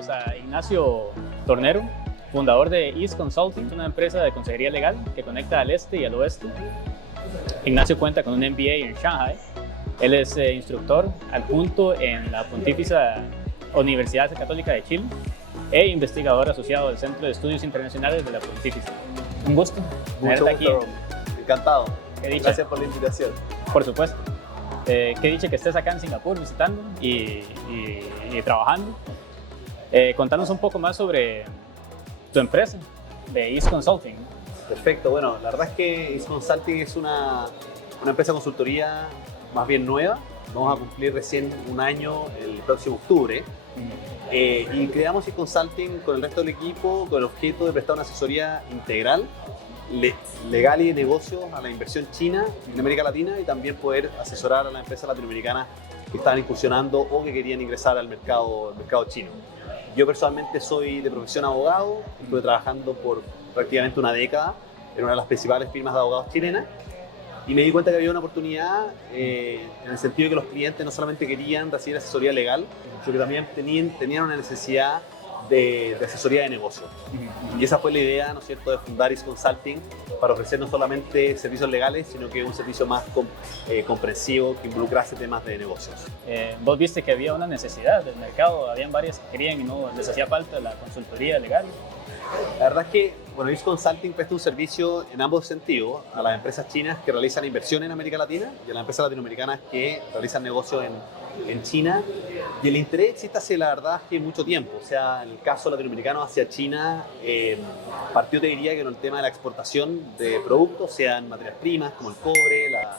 tenemos a Ignacio Tornero, fundador de East Consulting, una empresa de consejería legal que conecta al este y al oeste. Ignacio cuenta con un MBA en Shanghai. Él es instructor adjunto en la Pontificia Universidad Católica de Chile e investigador asociado del Centro de Estudios Internacionales de la Pontificia. Un gusto Mucho tenerte gusto, aquí. encantado. Qué dicha. Gracias por la invitación. Por supuesto. Qué dicha que estés acá en Singapur visitando y trabajando. Contanos un poco más sobre tu empresa, de East Consulting. Perfecto, bueno, la verdad es que East Consulting es una empresa de consultoría más bien nueva. Vamos a cumplir recién un año el próximo octubre. Y creamos East Consulting con el resto del equipo con el objeto de prestar una asesoría integral, legal y de negocios a la inversión china en América Latina y también poder asesorar a las empresas latinoamericanas que estaban incursionando o que querían ingresar al mercado chino. Yo personalmente soy de profesión abogado, estuve trabajando por prácticamente una década en una de las principales firmas de abogados chilenas y me di cuenta que había una oportunidad en el sentido de que los clientes no solamente querían recibir asesoría legal, sino que también tenían una necesidad de asesoría de negocio. Y esa fue la idea, ¿no es cierto?, de fundar East Consulting para ofrecer no solamente servicios legales, sino que un servicio más comprensivo que involucrase temas de negocios. Vos viste que había una necesidad del mercado, habían varias que querían y no les hacía falta la consultoría legal. La verdad es que East Consulting presta un servicio en ambos sentidos a las empresas chinas que realizan inversión en América Latina y a las empresas latinoamericanas que realizan negocios en China. Y el interés existe hace, la verdad, que mucho tiempo. O sea, en el caso latinoamericano hacia China, partió, te diría, que en el tema de la exportación de productos, sean materias primas como el cobre, la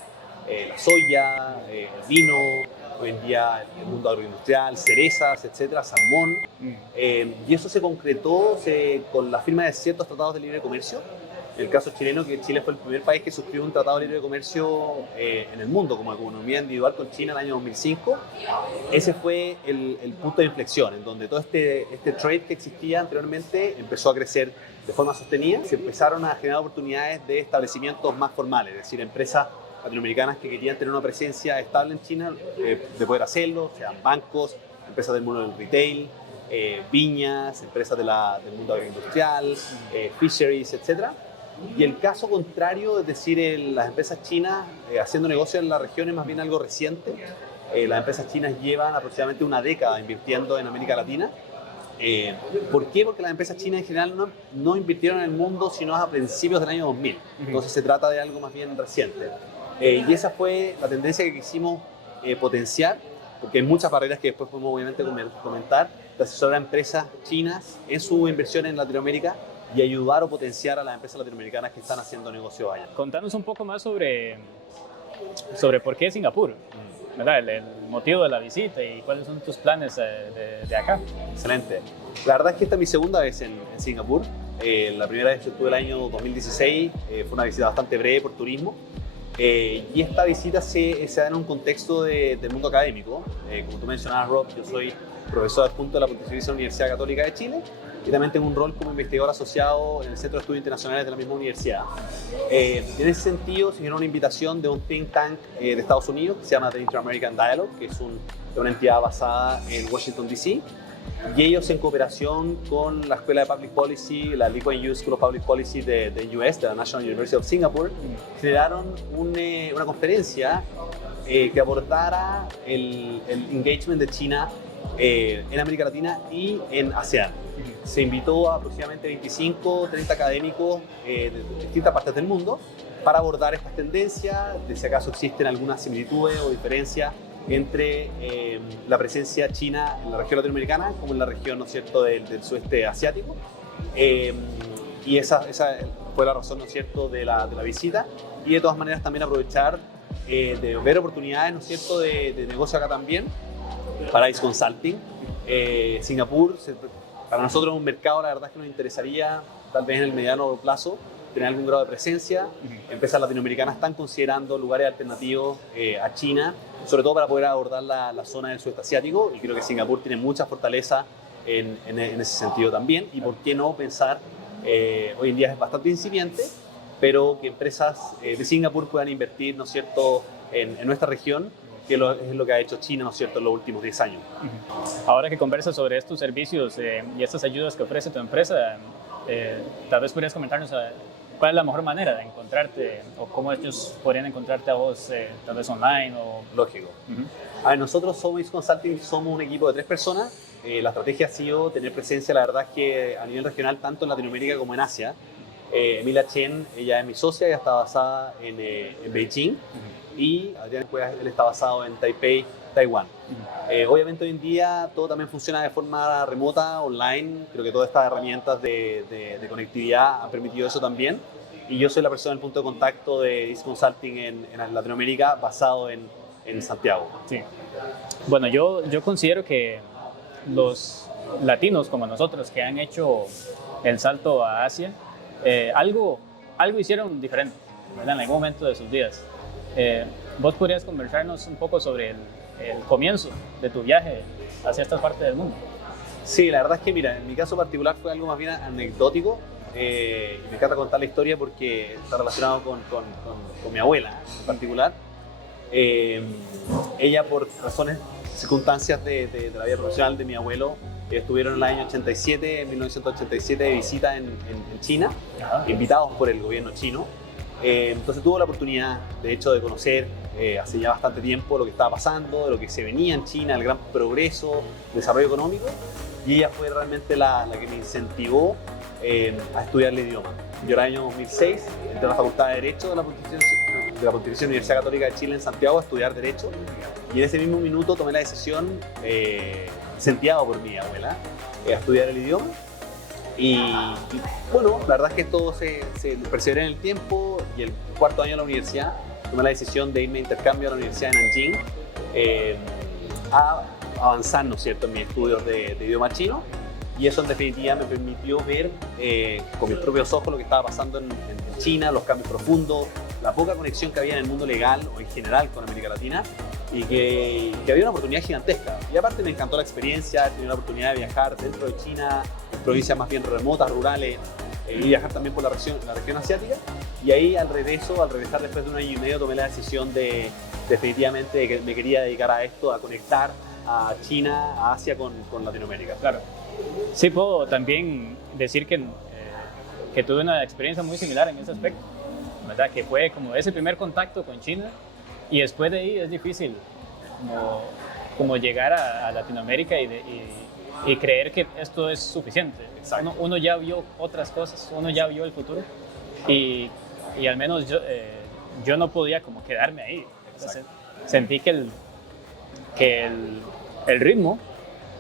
soya, el vino, hoy en día el mundo agroindustrial, cerezas, etcétera, salmón. Y eso se concretó con la firma de ciertos tratados de libre comercio. En el caso chileno, que Chile fue el primer país que suscribió un tratado de libre comercio en el mundo como economía individual con China en el año 2005. Ese fue el punto de inflexión, en donde todo este trade que existía anteriormente empezó a crecer de forma sostenida. Se empezaron a generar oportunidades de establecimientos más formales, es decir, empresas latinoamericanas que querían tener una presencia estable en China, de poder hacerlo, sean bancos, empresas del mundo del retail, viñas, empresas del mundo agroindustrial, fisheries, etcétera. Y el caso contrario, es decir, las empresas chinas haciendo negocios en la región es más bien algo reciente. Las empresas chinas llevan aproximadamente una década invirtiendo en América Latina. ¿Por qué? Porque las empresas chinas en general no invirtieron en el mundo sino a principios del año 2000. Entonces se trata de algo más bien reciente. Y esa fue la tendencia que quisimos potenciar, porque hay muchas barreras que después podemos obviamente comentar, de asesorar a empresas chinas en su inversión en Latinoamérica y ayudar o potenciar a las empresas latinoamericanas que están haciendo negocios allá. Contanos un poco más sobre por qué Singapur, ¿verdad? El motivo de la visita y cuáles son tus planes de acá. Excelente. La verdad es que esta es mi segunda vez en Singapur. La primera vez que estuve el año 2016, fue una visita bastante breve por turismo. Y esta visita se da en un contexto del mundo académico. Como tú mencionabas, Rob, yo soy profesor adjunto de la Pontificia Universidad Católica de Chile y también tengo un rol como investigador asociado en el Centro de Estudios Internacionales de la misma universidad. En ese sentido, se generó una invitación de un think tank de Estados Unidos que se llama The Inter-American Dialogue, que es una entidad basada en Washington, D.C., y ellos en cooperación con la Escuela de Public Policy, la Lee Kuan Yew School of Public Policy de US, de la National University of Singapore, generaron una conferencia que abordara el engagement de China en América Latina y en ASEAN. Se invitó a aproximadamente 25 o 30 académicos de distintas partes del mundo para abordar estas tendencias, de si acaso existen algunas similitudes o diferencias entre la presencia china en la región latinoamericana como en la región, ¿no es cierto?, del sudeste asiático. Y esa fue la razón, ¿no es cierto?, de la visita. Y de todas maneras también aprovechar de ver oportunidades, ¿no es cierto?, de negocio acá también para East Consulting. Singapur, para nosotros es un mercado, la verdad es que nos interesaría, tal vez en el mediano plazo, tener algún grado de presencia. Empresas latinoamericanas están considerando lugares alternativos a China, sobre todo para poder abordar la zona del sudeste asiático, y creo que Singapur tiene mucha fortaleza en ese sentido también. Y por qué no pensar, hoy en día es bastante incipiente, pero que empresas de Singapur puedan invertir, ¿no es cierto?, en nuestra región, que es lo que ha hecho China, ¿no es cierto?, en los últimos 10 años. Ahora que conversas sobre estos servicios y estas ayudas que ofrece tu empresa, tal vez podrías comentarnos cuál es la mejor manera de encontrarte o cómo ellos podrían encontrarte a vos, tal vez online o... Lógico. A ver, nosotros somos East Consulting, somos un equipo de 3 personas. La estrategia ha sido tener presencia, la verdad es que a nivel regional, tanto en Latinoamérica como en Asia. Emilia Chen, ella es mi socia, ella está basada en Beijing, y Adrián Cuevas, él está basado en Taipei, Taiwán. Obviamente hoy en día todo también funciona de forma remota, online. Creo que todas estas herramientas de conectividad han permitido eso también. Y yo soy la persona, el punto de contacto de East Consulting en Latinoamérica, basado en Santiago. Sí. Bueno, yo considero que los latinos como nosotros que han hecho el salto a Asia, algo hicieron diferente, ¿verdad?, en algún momento de sus vidas. ¿Vos podrías conversarnos un poco sobre el comienzo de tu viaje hacia esta parte del mundo? Sí, la verdad es que, mira, en mi caso particular fue algo más bien anecdótico. Me encanta contar la historia porque está relacionado con mi abuela en particular. Ella, por razones, circunstancias de la vida profesional de mi abuelo, estuvieron en el año 87, en 1987, de visita en China, invitados por el gobierno chino. Entonces tuvo la oportunidad, de hecho, de conocer hace ya bastante tiempo lo que estaba pasando, de lo que se venía en China, el gran progreso, desarrollo económico, y ella fue realmente la que me incentivó a estudiar el idioma. Yo en el año 2006 entré a la Facultad de Derecho de la Pontificia Universidad Católica de Chile en Santiago a estudiar Derecho, y en ese mismo minuto tomé la decisión, incentivado por mi abuela, a estudiar el idioma. Y bueno, la verdad es que todo se perseveré en el tiempo, y el cuarto año de la universidad tomé la decisión de irme de intercambio a la Universidad de Nanjing a avanzar, ¿no es cierto?, en mis estudios de idioma chino, y eso en definitiva me permitió ver con mis propios ojos lo que estaba pasando en China, los cambios profundos, la poca conexión que había en el mundo legal o en general con América Latina, y que había una oportunidad gigantesca. Y aparte me encantó la experiencia, he tenido la oportunidad de viajar dentro de China, en provincias más bien remotas, rurales, y viajar también por la región asiática. Y ahí al regresar después de un año y medio, tomé la decisión definitivamente de que me quería dedicar a esto, a conectar a China, a Asia con Latinoamérica. Claro. Sí, puedo también decir que tuve una experiencia muy similar en ese aspecto, ¿verdad? Que fue como ese primer contacto con China, y después de ahí es difícil como llegar a Latinoamérica y creer que esto es suficiente. Uno ya vio otras cosas, uno ya vio el futuro, y al menos yo no podía como quedarme ahí. Entonces, sentí que el ritmo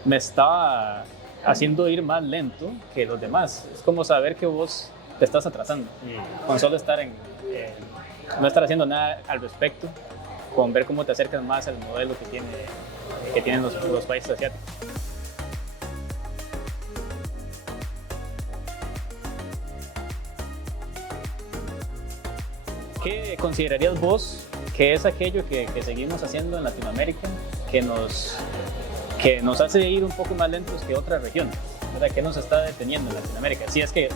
me estaba haciendo ir más lento que los demás. Es como saber que vos te estás atrasando con solo estar no estar haciendo nada al respecto, con ver cómo te acercas más al modelo que tienen los países asiáticos. ¿Qué considerarías vos que es aquello que seguimos haciendo en Latinoamérica que nos hace ir un poco más lentos que otras regiones? ¿Verdad? ¿Qué nos está deteniendo en Latinoamérica? Si es que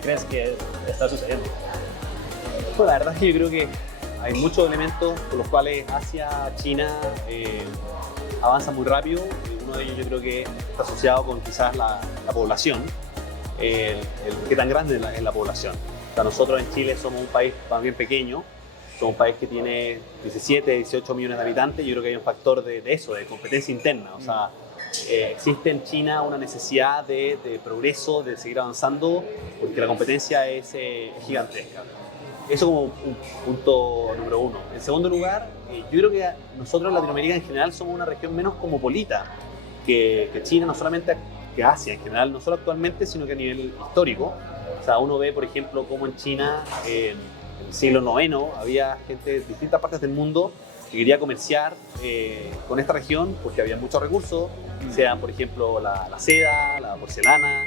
crees que está sucediendo. Pues la verdad es que yo creo que hay muchos elementos por los cuales Asia, China avanzan muy rápido. Uno de ellos yo creo que está asociado con quizás la población, qué tan grande es la población. O sea, nosotros en Chile somos un país también pequeño, somos un país que tiene 17, 18 millones de habitantes. Yo creo que hay un factor de eso, de competencia interna. O sea, existe en China una necesidad de progreso, de seguir avanzando, porque la competencia es gigantesca. Eso como un punto número uno. En segundo lugar, yo creo que nosotros en Latinoamérica en general somos una región menos cosmopolita que China, no solamente que Asia en general, no solo actualmente, sino que a nivel histórico. O sea, uno ve, por ejemplo, cómo en China, en el siglo IX, había gente de distintas partes del mundo que quería comerciar con esta región porque había muchos recursos, sean, por ejemplo, la seda, la porcelana,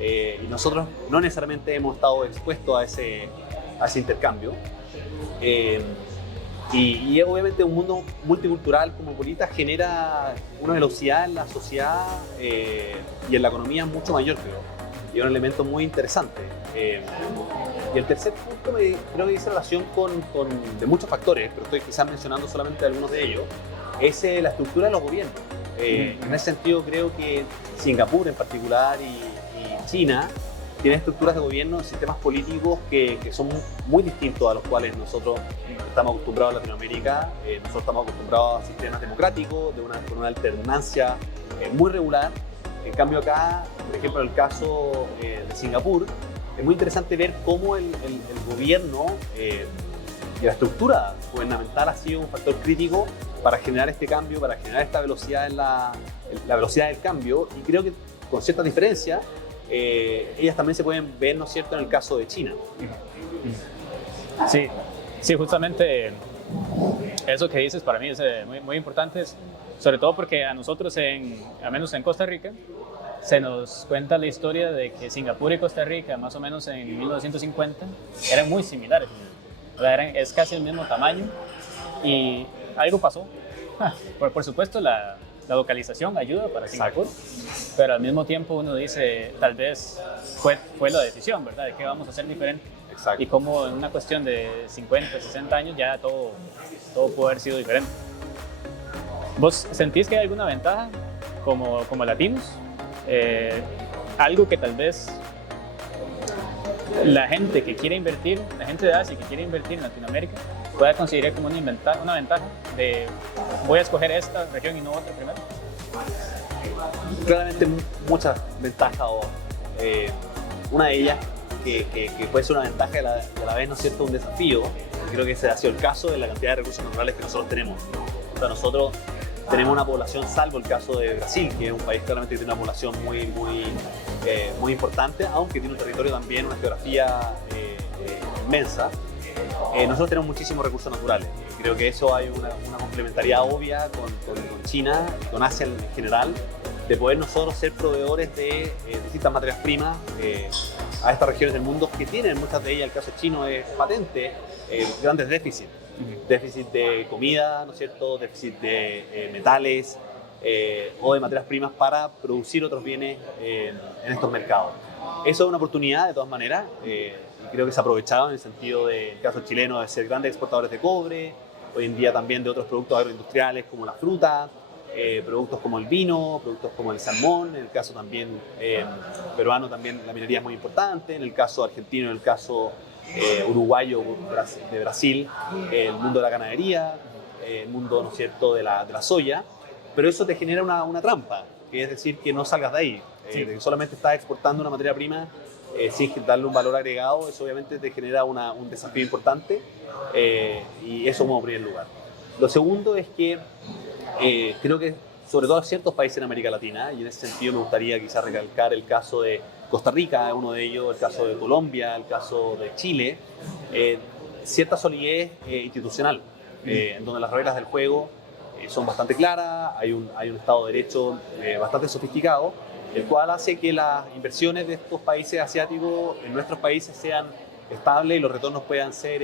y nosotros no necesariamente hemos estado expuestos a ese intercambio. Y obviamente un mundo multicultural cosmopolita genera una velocidad en la sociedad y en la economía mucho mayor, creo. Y es un elemento muy interesante. Y el tercer punto creo que dice relación de muchos factores, pero estoy quizás mencionando solamente algunos de ellos. es la estructura de los gobiernos. En ese sentido creo que Singapur en particular y China tienen estructuras de gobierno, sistemas políticos que son muy distintos a los cuales nosotros estamos acostumbrados en Latinoamérica. Nosotros estamos acostumbrados a sistemas democráticos, con una alternancia muy regular. En cambio acá, por ejemplo, en el caso de Singapur, es muy interesante ver cómo el gobierno y la estructura gubernamental ha sido un factor crítico para generar este cambio, para generar esta velocidad en la velocidad del cambio, y creo que con cierta diferencia ellas también se pueden ver, ¿no es cierto?, en el caso de China. Sí, sí, justamente eso que dices para mí es muy, muy importante, sobre todo porque a nosotros, al menos en Costa Rica, se nos cuenta la historia de que Singapur y Costa Rica, más o menos en 1950, eran muy similares. O sea, es casi el mismo tamaño y algo pasó. Por supuesto, la localización ayuda para Singapur, pero al mismo tiempo uno dice, tal vez fue la decisión, ¿verdad? De qué vamos a hacer diferente. Exacto. Y como en una cuestión de 50, 60 años ya todo pudo haber sido diferente. ¿Vos sentís que hay alguna ventaja como latinos? Algo que tal vez la gente que quiere invertir, la gente de Asia que quiere invertir en Latinoamérica, pueda considerar como una ventaja de voy a escoger esta región y no otra primero? Claramente muchas ventajas, una de ellas que puede ser una ventaja y a la vez, ¿no es cierto?, un desafío. Creo que ese ha sido el caso de la cantidad de recursos naturales que nosotros tenemos. O sea, nosotros tenemos una población, salvo el caso de Brasil, que es un país claramente que tiene una población muy importante, aunque tiene un territorio también, una geografía inmensa. Nosotros tenemos muchísimos recursos naturales. Creo que eso hay una complementariedad obvia con China y con Asia en general, de poder nosotros ser proveedores de distintas materias primas a estas regiones del mundo que tienen, muchas de ellas, el caso chino es patente, grandes déficits. Déficit de comida, ¿no es cierto?, déficit de metales o de materias primas para producir otros bienes en estos mercados. Eso es una oportunidad de todas maneras y creo que se ha aprovechado en el sentido del caso chileno de ser grandes exportadores de cobre, hoy en día también de otros productos agroindustriales como la fruta, productos como el vino, productos como el salmón, en el caso también peruano también la minería es muy importante, en el caso argentino, en el caso uruguayo de Brasil, el mundo de la ganadería, el mundo, ¿no es cierto?, de la soya, pero eso te genera una trampa, que es decir, que no salgas de ahí, de que solamente estás exportando una materia prima sin darle un valor agregado, eso obviamente te genera un desafío importante y eso como primer lugar. Lo segundo es que creo que sobre todo en ciertos países en América Latina, y en ese sentido me gustaría quizás recalcar el caso de Costa Rica, uno de ellos, el caso de Colombia, el caso de Chile, cierta solidez institucional, en donde las reglas del juego son bastante claras, hay un Estado de Derecho bastante sofisticado, el cual hace que las inversiones de estos países asiáticos en nuestros países sean estables y los retornos puedan ser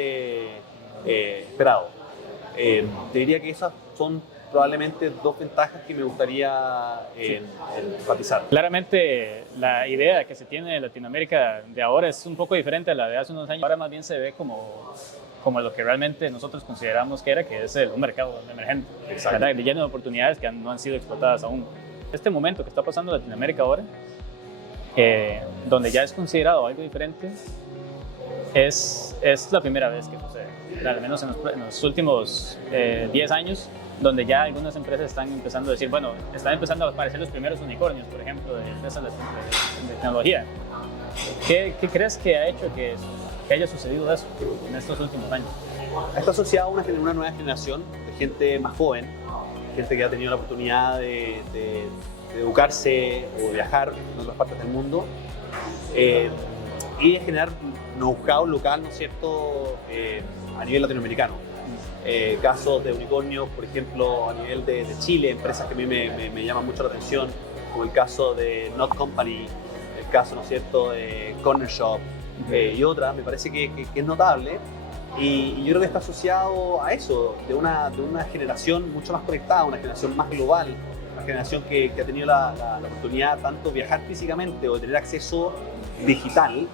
esperados. Te diría que esas son probablemente dos ventajas que me gustaría enfatizar. Claramente la idea que se tiene de Latinoamérica de ahora es un poco diferente a la de hace unos años. Ahora más bien se ve como lo que realmente nosotros consideramos que es un mercado emergente, ¿verdad?, lleno de oportunidades que no han sido explotadas aún. Este momento que está pasando en Latinoamérica ahora, donde ya es considerado algo diferente, es la primera vez que sucede, al menos en los últimos 10 años, donde ya algunas empresas están empezando a decir, bueno, están empezando a aparecer los primeros unicornios, por ejemplo, de empresas de tecnología. ¿Qué crees que ha hecho que haya sucedido eso en estos últimos años? Está asociado a una nueva generación de gente más joven, gente que ha tenido la oportunidad de educarse o viajar en otras partes del mundo y de generar know-how local, ¿no es cierto?, a nivel latinoamericano. Casos de unicornios, por ejemplo, a nivel de Chile, empresas que a mí me llaman mucho la atención, como el caso de Not Company, el caso, ¿no es cierto?, de Corner Shop y otras, me parece que es notable y yo creo que está asociado a eso, de una generación mucho más conectada, una generación más global, una generación que ha tenido la oportunidad tanto de viajar físicamente o de tener acceso digital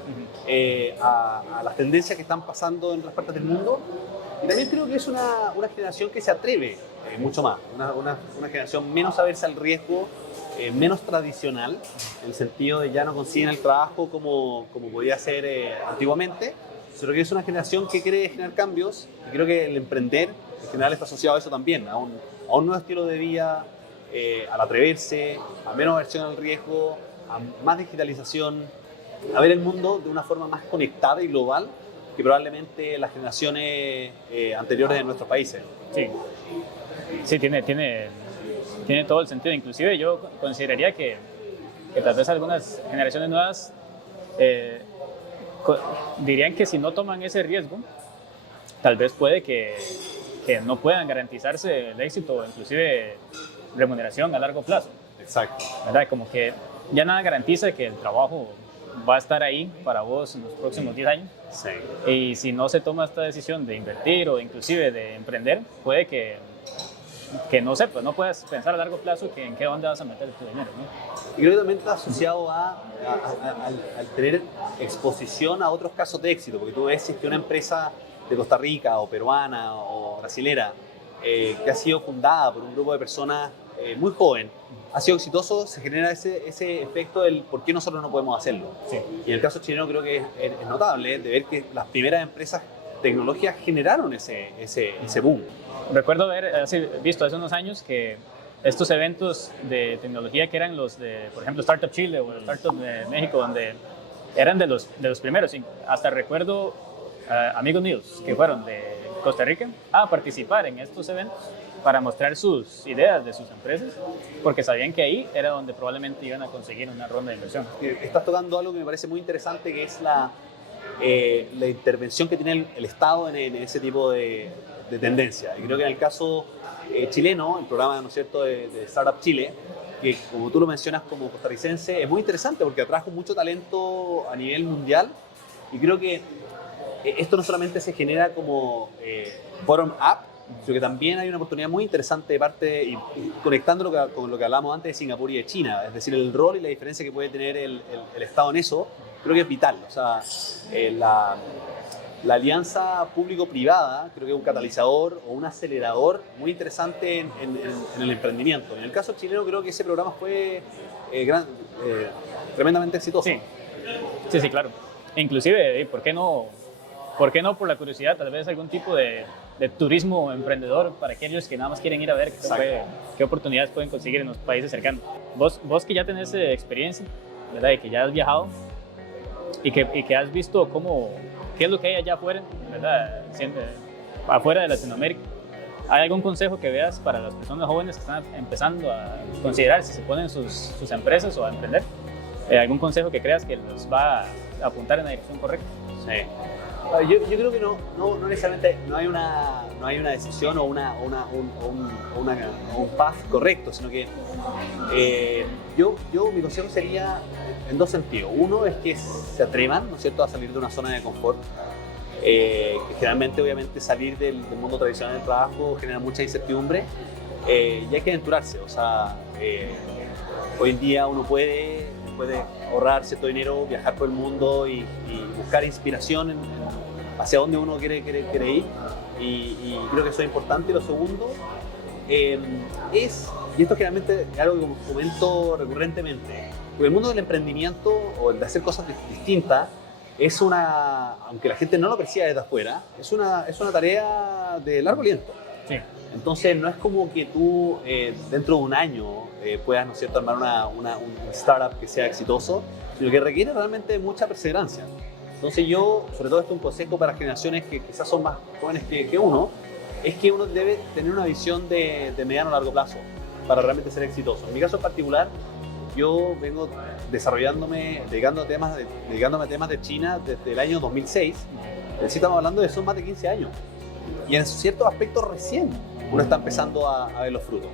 a las tendencias que están pasando en otras partes del mundo Y también creo que es una generación que se atreve mucho más, una generación menos aversa al riesgo, menos tradicional, en el sentido de ya no consiguen el trabajo como podía ser antiguamente, sino que es una generación que quiere generar cambios, y creo que el emprender en general está asociado a eso también, a un nuevo estilo de vida, al atreverse, a menos aversión al riesgo, a más digitalización, a ver el mundo de una forma más conectada y global que probablemente las generaciones anteriores de nuestros países. Sí, sí, tiene todo el sentido. Inclusive yo consideraría que tal vez algunas generaciones nuevas dirían que si no toman ese riesgo, tal vez puede que no puedan garantizarse el éxito o inclusive remuneración a largo plazo. Exacto. ¿Verdad? Como que ya nada garantiza que el trabajo va a estar ahí para vos en los próximos 10 años. Sí. Y si no se toma esta decisión de invertir o inclusive de emprender, puede que no sé, pues no puedas pensar a largo plazo que en qué dónde vas a meter tu dinero, ¿no? Y creo que también está asociado al tener exposición a otros casos de éxito, porque tú ves que una empresa de Costa Rica o peruana o brasilera que ha sido fundada por un grupo de personas muy joven, ha sido exitoso, se genera ese efecto del por qué nosotros no podemos hacerlo. Sí. Y en el caso chileno creo que es notable de ver que las primeras empresas tecnológicas generaron ese boom. Recuerdo haber visto hace unos años que estos eventos de tecnología que eran los de, por ejemplo, Startup Chile o Startup de México, donde eran de los primeros. Hasta recuerdo amigos míos que fueron de Costa Rica a participar en estos eventos para mostrar sus ideas de sus empresas, porque sabían que ahí era donde probablemente iban a conseguir una ronda de inversión. Estás tocando algo que me parece muy interesante, que es la intervención que tiene el Estado en ese tipo de tendencia. Y creo que en el caso chileno, el programa, ¿no es cierto?, de Startup Chile, que como tú lo mencionas como costarricense, es muy interesante porque atrajo mucho talento a nivel mundial, y creo que esto no solamente se genera como bottom-up, sino que también hay una oportunidad muy interesante de parte, y conectándolo con lo que hablábamos antes de Singapur y de China, es decir, el rol y la diferencia que puede tener el Estado en eso, creo que es vital. O sea, la alianza público-privada creo que es un catalizador o un acelerador muy interesante en el emprendimiento. En el caso chileno creo que ese programa fue tremendamente exitoso. Sí, claro. Inclusive, ¿por qué no por la curiosidad, tal vez algún tipo de turismo emprendedor para aquellos que nada más quieren ir a ver qué oportunidades pueden conseguir en los países cercanos? Vos que ya tenés experiencia, ¿verdad? Y que ya has viajado y que has visto qué es lo que hay allá afuera, ¿verdad? Afuera de Latinoamérica. ¿Hay algún consejo que veas para las personas jóvenes que están empezando a considerar si se ponen sus empresas o a emprender? ¿Algún consejo que creas que los va a apuntar en la dirección correcta? Sí. Yo creo que no necesariamente no hay una decisión o un path correcto, sino que mi consejo sería en dos sentidos. Uno es que se atrevan, ¿no es cierto?, a salir de una zona de confort. Que generalmente, obviamente, salir del mundo tradicional del trabajo genera mucha incertidumbre, y hay que aventurarse. O sea, hoy en día uno puede ahorrar cierto dinero, viajar por el mundo y buscar inspiración hacia dónde uno quiere ir, y creo que eso es importante. Y lo segundo y esto generalmente es algo que comento recurrentemente, porque el mundo del emprendimiento o el de hacer cosas distintas es aunque la gente no lo perciba desde afuera, es una tarea de largo aliento. Sí. Entonces no es como que tú dentro de un año puedas, ¿no es cierto?, armar un startup que sea exitoso, sino que requiere realmente mucha perseverancia. Entonces yo, sobre todo esto es un consejo para generaciones que quizás son más jóvenes que uno, es que uno debe tener una visión de mediano a largo plazo para realmente ser exitoso. En mi caso en particular, yo vengo dedicándome a temas de China desde el año 2006. Si estamos hablando de son más de 15 años. Y en ciertos aspectos recién uno está empezando a ver los frutos.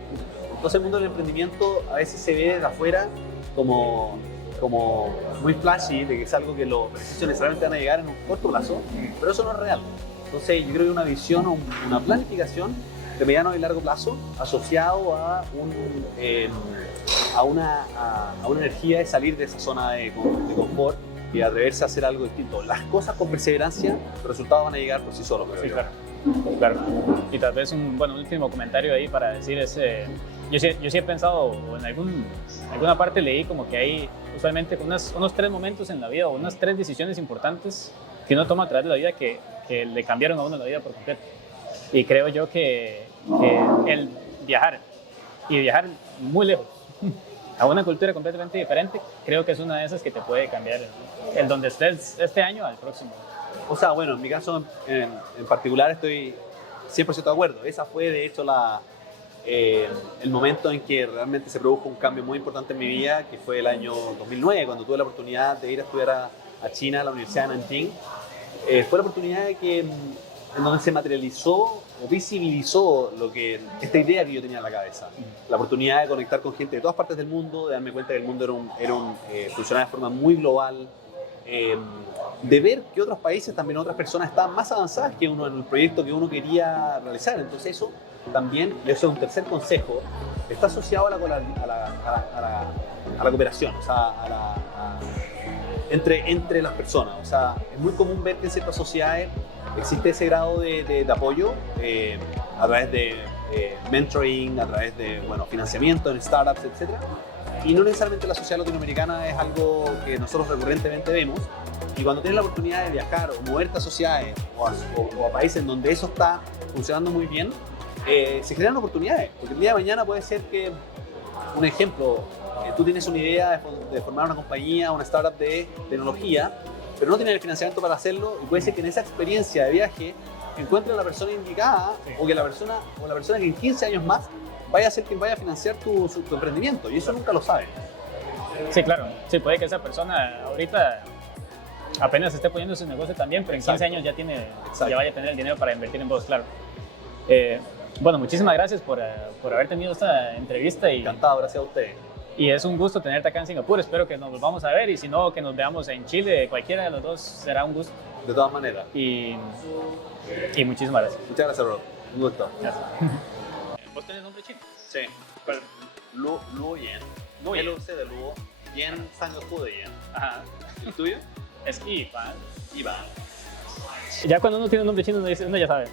Entonces el mundo del emprendimiento a veces se ve desde afuera como muy flashy, de que es algo que los beneficios necesariamente van a llegar en un corto plazo, pero eso no es real. Entonces yo creo que una visión o una planificación de mediano y largo plazo asociado a una energía de salir de esa zona de confort y atreverse a hacer algo distinto. Las cosas con perseverancia, los resultados van a llegar por sí solos. Sí, claro. Claro. Y tal vez un último comentario ahí para decir es, yo sí he pensado, o en alguna parte leí como que hay usualmente unos 3 momentos en la vida o unas 3 decisiones importantes que uno toma a través de la vida que le cambiaron a uno la vida por completo. Y creo yo que el viajar, y viajar muy lejos, a una cultura completamente diferente, creo que es una de esas que te puede cambiar el donde estés este año al próximo. O sea, bueno, en mi caso en particular estoy 100% de acuerdo. Esa fue, de hecho, el momento en que realmente se produjo un cambio muy importante en mi vida, que fue el año 2009, cuando tuve la oportunidad de ir a estudiar a China, a la Universidad de Nanjing. Fue la oportunidad en donde se materializó o visibilizó esta idea que yo tenía en la cabeza. La oportunidad de conectar con gente de todas partes del mundo, de darme cuenta que el mundo funcionaba de forma muy global, de ver que otros países, también otras personas estaban más avanzadas que uno en el proyecto que uno quería realizar. Entonces eso también, y eso es un tercer consejo, está asociado a la cooperación, o sea, entre las personas. O sea, es muy común ver que en ciertas sociedades existe ese grado de apoyo a través de mentoring, a través de financiamiento en startups, etc. Y no necesariamente la sociedad latinoamericana es algo que nosotros recurrentemente vemos. Y cuando tienes la oportunidad de viajar o moverte a sociedades o a países en donde eso está funcionando muy bien, se generan oportunidades. Porque el día de mañana puede ser que, un ejemplo, tú tienes una idea de formar una compañía, una startup de tecnología, pero no tienes el financiamiento para hacerlo, y puede ser que en esa experiencia de viaje encuentres la persona indicada, sí, o la persona que en 15 años más vaya a ser quien vaya a financiar tu emprendimiento, y eso nunca lo sabes. Sí, claro. Sí, puede que esa persona ahorita apenas esté poniendo su negocio también, pero en 15 años ya vaya a tener el dinero para invertir en vos, claro. Bueno, muchísimas gracias por haber tenido esta entrevista. Encantado, gracias a ustedes. Y es un gusto tenerte acá en Singapur. Espero que nos volvamos a ver, y si no, que nos veamos en Chile. Cualquiera de los dos será un gusto. De todas maneras. Y muchísimas gracias. Muchas gracias, Rob. Un gusto. Gracias. ¿Vos tenés nombre chino? Sí. ¿Cuál? Luo Yen. LUC de Luo. Yen Singapur de Yen. Ajá. ¿El tuyo? Es Ivan. Iván. Ya cuando uno tiene un nombre chino, uno ya sabe.